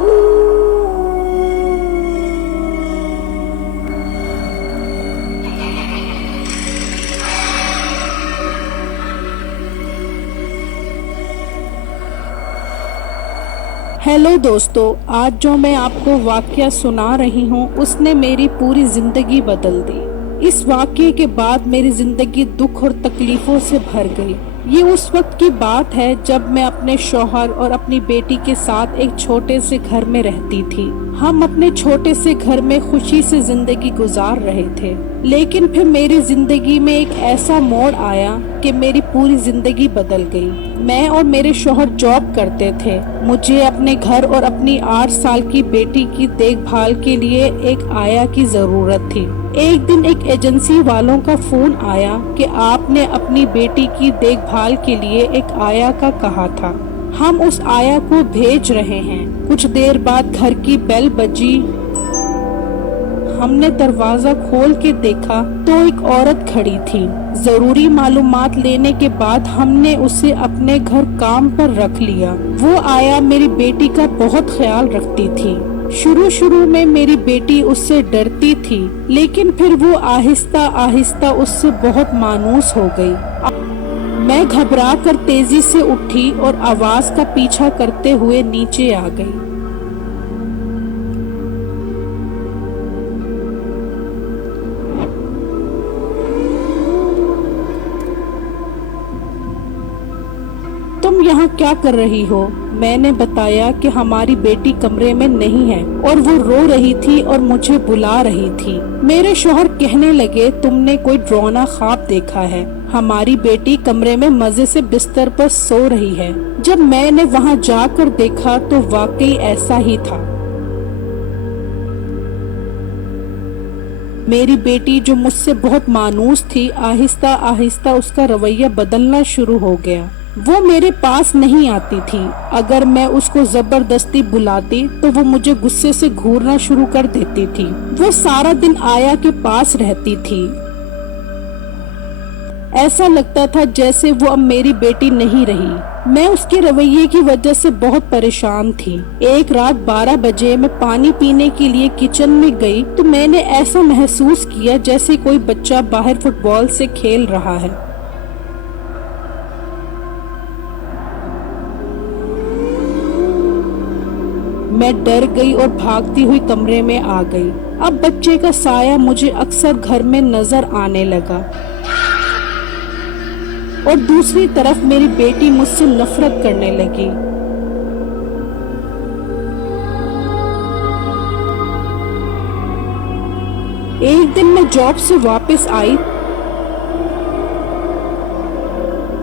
Hello दोस्तों, आज जो मैं आपको वाकया सुना रही हूँ उसने मेरी पूरी जिंदगी बदल दी। इस वाकये के बाद मेरी जिंदगी दुख और तकलीफों से भर गई। ये उस वक्त की बात है जब मैं अपने शौहर और अपनी बेटी के साथ एक छोटे से घर में रहती थी। हम अपने छोटे से घर में खुशी से जिंदगी गुजार रहे थे, लेकिन फिर मेरी जिंदगी में एक ऐसा मोड़ आया कि मेरी पूरी जिंदगी बदल गई। मैं और मेरे शौहर जॉब करते थे। मुझे अपने घर और अपनी 8 साल की बेटी की देखभाल के लिए एक आया की जरूरत थी। एक दिन एक एजेंसी वालों का फोन आया कि आपने अपनी बेटी की देखभाल के लिए एक आया का कहा था। हम उस आया को भेज रहे हैं। कुछ देर बाद घर की बेल बजी। हमने दरवाजा खोल के देखा तो एक औरत खड़ी थी। जरूरी मालूमात लेने के बाद हमने उसे अपने घर काम पर रख लिया। वो आया मेरी बेटी का बहुत ख्याल रखती थी। शुरू में मेरी बेटी उससे डरती थी, लेकिन फिर वो आहिस्ता आहिस्ता उससे बहुत मानूस हो गई। मैं घबरा कर तेजी से उठी और आवाज का पीछा करते हुए नीचे आ गई। तुम यहाँ क्या कर रही हो? मैंने बताया कि हमारी बेटी कमरे में नहीं है और वो रो रही थी और मुझे बुला रही थी। मेरे शौहर कहने लगे, तुमने कोई डरावना ख्वाब देखा है। हमारी बेटी कमरे में मजे से बिस्तर पर सो रही है। जब मैंने वहाँ जाकर देखा तो वाकई ऐसा ही था। मेरी बेटी जो मुझसे बहुत मानूस थी, आहिस्ता आहिस्ता उसका रवैया बदलना शुरू हो गया। वो मेरे पास नहीं आती थी। अगर मैं उसको जबरदस्ती बुलाती तो वो मुझे गुस्से से घूरना शुरू कर देती थी। वो सारा दिन आया के पास रहती थी। ऐसा लगता था जैसे वो अब मेरी बेटी नहीं रही। मैं उसके रवैये की वजह से बहुत परेशान थी। एक रात 12 बजे मैं पानी पीने के लिए किचन में गई तो मैंने ऐसा महसूस किया जैसे कोई बच्चा बाहर फुटबॉल से खेल रहा है। मैं डर गई और भागती हुई कमरे में आ गई। अब बच्चे का साया मुझे अक्सर घर में नजर आने लगा और दूसरी तरफ मेरी बेटी मुझसे नफरत करने लगी। एक दिन मैं जॉब से वापस आई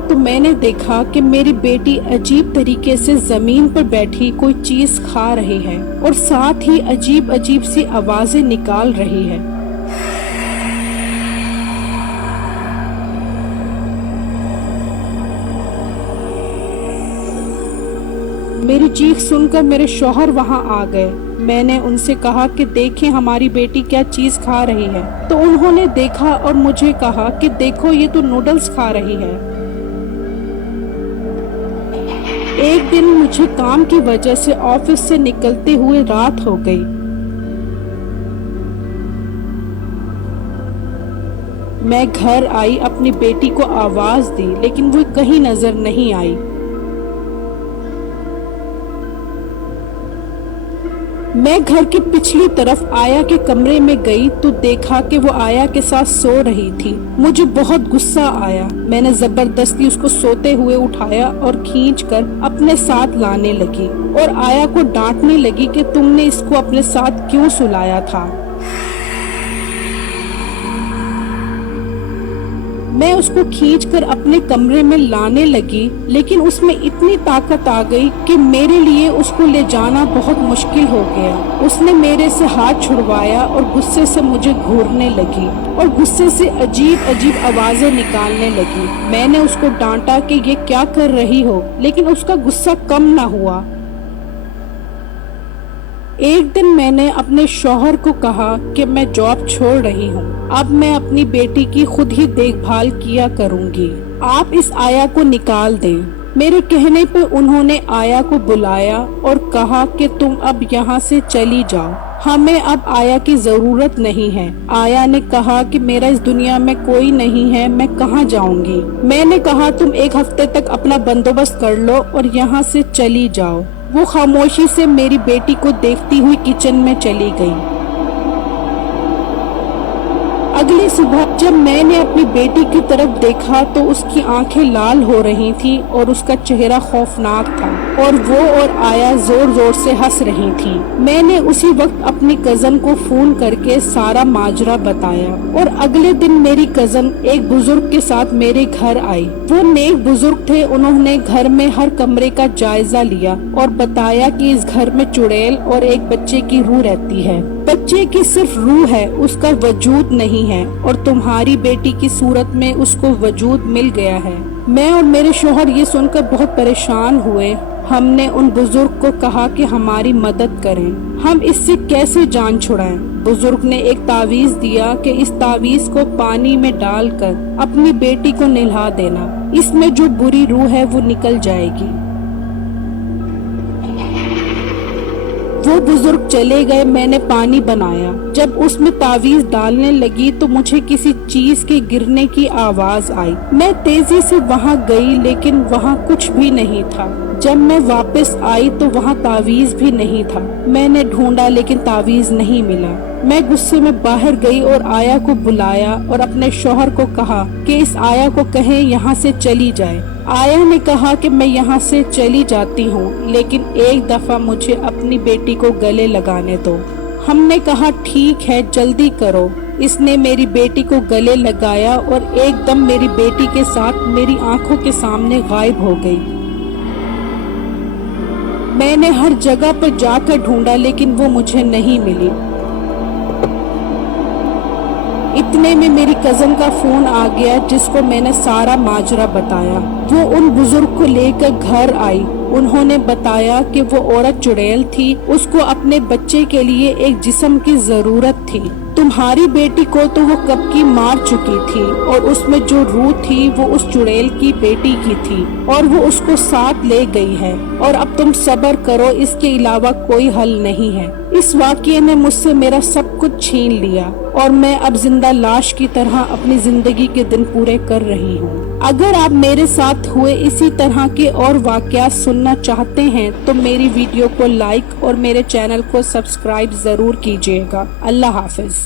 तो मैंने देखा कि मेरी बेटी अजीब तरीके से जमीन पर बैठी कोई चीज खा रही है और साथ ही अजीब अजीब सी आवाजें निकाल रही है। मेरी चीख सुनकर मेरे शौहर वहां आ गए। मैंने उनसे कहा कि देखें हमारी बेटी क्या चीज खा रही है। तो उन्होंने देखा और मुझे कहा कि देखो ये तो नूडल्स खा रही है। एक दिन मुझे काम की वजह से ऑफिस से निकलते हुए रात हो गई। मैं घर आई, अपनी बेटी को आवाज दी, लेकिन वो कहीं नजर नहीं आई। मैं घर की पिछली तरफ आया के कमरे में गई तो देखा कि वो आया के साथ सो रही थी। मुझे बहुत गुस्सा आया। मैंने जबरदस्ती उसको सोते हुए उठाया और खींचकर अपने साथ लाने लगी और आया को डांटने लगी कि तुमने इसको अपने साथ क्यों सुलाया था। मैं उसको खींचकर अपने कमरे में लाने लगी, लेकिन उसमें इतनी ताकत आ गई कि मेरे लिए उसको ले जाना बहुत मुश्किल हो गया। उसने मेरे से हाथ छुड़वाया और गुस्से से मुझे घूरने लगी और गुस्से से अजीब अजीब आवाजें निकालने लगी। मैंने उसको डांटा कि ये क्या कर रही हो, लेकिन उसका गुस्सा कम ना हुआ। एक दिन मैंने अपने शौहर को कहा कि मैं जॉब छोड़ रही हूँ। अब मैं अपनी बेटी की खुद ही देखभाल किया करूँगी। आप इस आया को निकाल दें। میرے کہنے پر انہوں نے آیا کو بلایا اور کہا کہ تم اب یہاں سے چلی جاؤ، ہمیں اب آیا کی ضرورت نہیں ہے۔ آیا نے کہا کہ میرا اس دنیا میں کوئی نہیں ہے، میں کہاں جاؤں گی؟ میں نے کہا تم 1 ہفتے تک اپنا بندوبست کر لو اور یہاں سے چلی جاؤ۔ وہ خاموشی سے میری بیٹی کو دیکھتی ہوئی کچن میں چلی گئی۔ اگلی صبح جب میں نے اپنی بیٹی کی طرف دیکھا تو اس کی آنکھیں لال ہو رہی تھی اور اس کا چہرہ خوفناک تھا، اور وہ اور آیا زور زور سے ہنس رہی تھی۔ میں نے اسی وقت اپنی کزن کو فون کر کے سارا ماجرا بتایا، اور اگلے دن میری کزن ایک بزرگ کے ساتھ میرے گھر آئی۔ وہ نیک بزرگ تھے، انہوں نے گھر میں ہر کمرے کا جائزہ لیا اور بتایا کہ اس گھر میں چڑیل اور ایک بچے کی روح رہتی ہے۔ بچے کی صرف روح ہے، اس کا وجود نہیں ہے، اور تمہاری بیٹی کی صورت میں اس کو وجود مل گیا ہے۔ میں اور میرے شوہر یہ سن کر بہت پریشان ہوئے۔ ہم نے ان بزرگ کو کہا کہ ہماری مدد کریں، ہم اس سے کیسے جان چھڑائیں؟ بزرگ نے ایک تعویذ دیا کہ اس تعویذ کو پانی میں ڈال کر اپنی بیٹی کو نہلا دینا، اس میں جو بری روح ہے وہ نکل جائے گی۔ وہ بزرگ چلے گئے، میں نے پانی بنایا۔ جب اس میں تعویذ ڈالنے لگی تو مجھے کسی چیز کے گرنے کی آواز آئی۔ میں تیزی سے وہاں گئی لیکن وہاں کچھ بھی نہیں تھا۔ جب میں واپس آئی تو وہاں تعویذ بھی نہیں تھا۔ میں نے ڈھونڈا لیکن تعویذ نہیں ملا۔ میں غصے میں باہر گئی اور آیا کو بلایا اور اپنے شوہر کو کہا کہ اس آیا کو کہیں یہاں سے چلی جائے۔ آیا نے کہا کہ میں یہاں سے چلی جاتی ہوں، لیکن ایک دفعہ مجھے اپنی بیٹی کو گلے لگانے دو۔ ہم نے کہا ٹھیک ہے، جلدی کرو۔ اس نے میری بیٹی کو گلے لگایا اور ایک دم میری بیٹی کے ساتھ میری آنکھوں کے سامنے غائب ہو گئی۔ میں نے ہر جگہ پر جا کر ڈھونڈا لیکن وہ مجھے نہیں ملی۔ اتنے میں میری کزن کا فون آ گیا جس کو میں نے سارا ماجرا بتایا۔ وہ ان بزرگ کو لے کر گھر آئی۔ انہوں نے بتایا کہ وہ عورت چڑیل تھی، اس کو اپنے بچے کے لیے ایک جسم کی ضرورت تھی۔ تمہاری بیٹی کو تو وہ کب کی مار چکی تھی، اور اس میں جو روح تھی وہ اس چڑیل کی بیٹی کی تھی، اور وہ اس کو ساتھ لے گئی ہے، اور اب تم صبر کرو، اس کے علاوہ کوئی حل نہیں ہے۔ اس واقعے نے مجھ سے میرا سب کچھ چھین لیا، اور میں اب زندہ لاش کی طرح اپنی زندگی کے دن پورے کر رہی ہوں۔ اگر آپ میرے ساتھ ہوئے اسی طرح کے اور واقعات سننا چاہتے ہیں تو میری ویڈیو کو لائک اور میرے چینل کو سبسکرائب ضرور کیجیے گا۔ اللہ حافظ۔